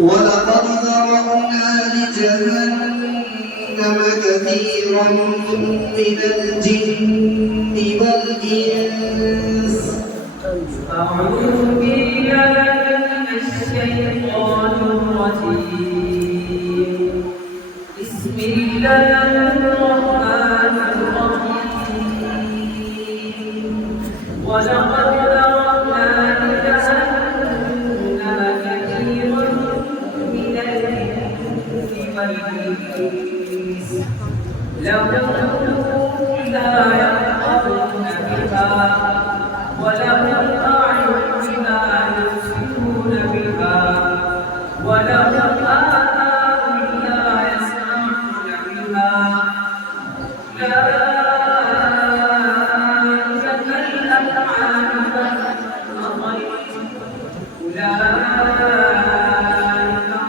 ولقد ذرأنا لجهنم كثيرا من الجن والإنس أعوذ بالله من الشيطان الرجيم بسم الله الرحمن الرحيم ولقد ذرأنا لجهنم كثيرا من الجن والإنس لهم لا يفقهون بها ولهم أعين لا يبصرون بها ولهم آذان لا يسمعون بها أولئك كالأنعام بل هم أضل أولئك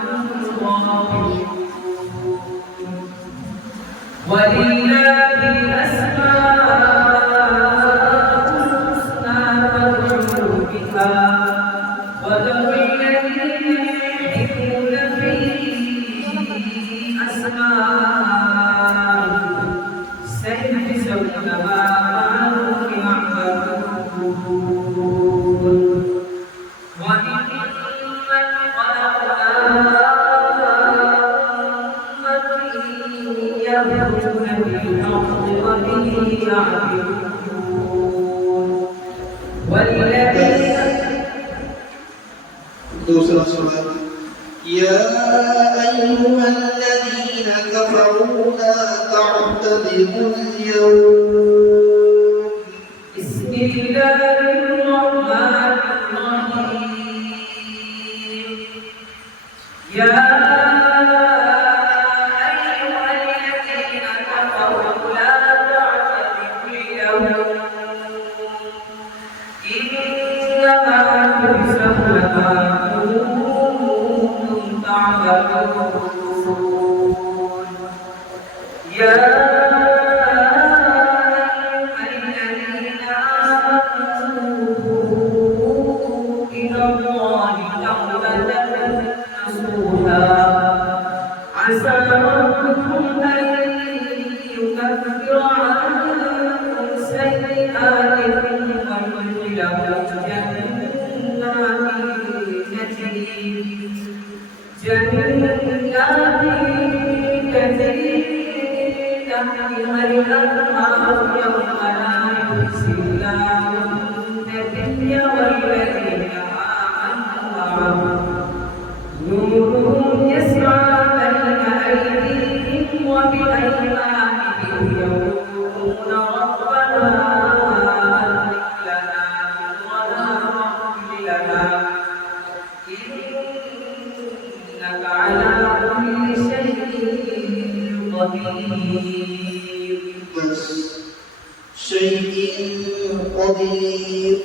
هم الغافلون ولله الأسماء وذروا الذين يلحدون في أسمائه سيجزون ما كانوا يعملون وممن خلقنا أمة يهدون بالحق وبه يعدلون والذين دوسرا سورة يا أيها الذين كفروا لا تعتذروا اليوم بسم الله الرحمن الرحيم يا أيها الذين كفروا لا تعتذروا اليوم إنما تجزون ما كنتم تعملون يا أيها الذين آمنوا إلى الله توبة نصوحا عسى ربكم أن يكفر عنكم سيئاتكم ويدخلكم جنات تجري تحتها الأنهار يوم لا يخزي الله النبي والذين آمنوا معه نورهم يسعى بين أيديهم وبأيمانهم يقولون ربنا أتمم لنا نورنا واغفر لنا إنك على كل شيء قدير بس شيء قدير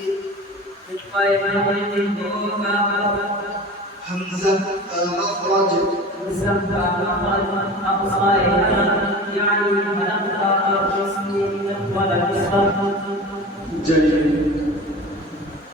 همزة المخرج جيد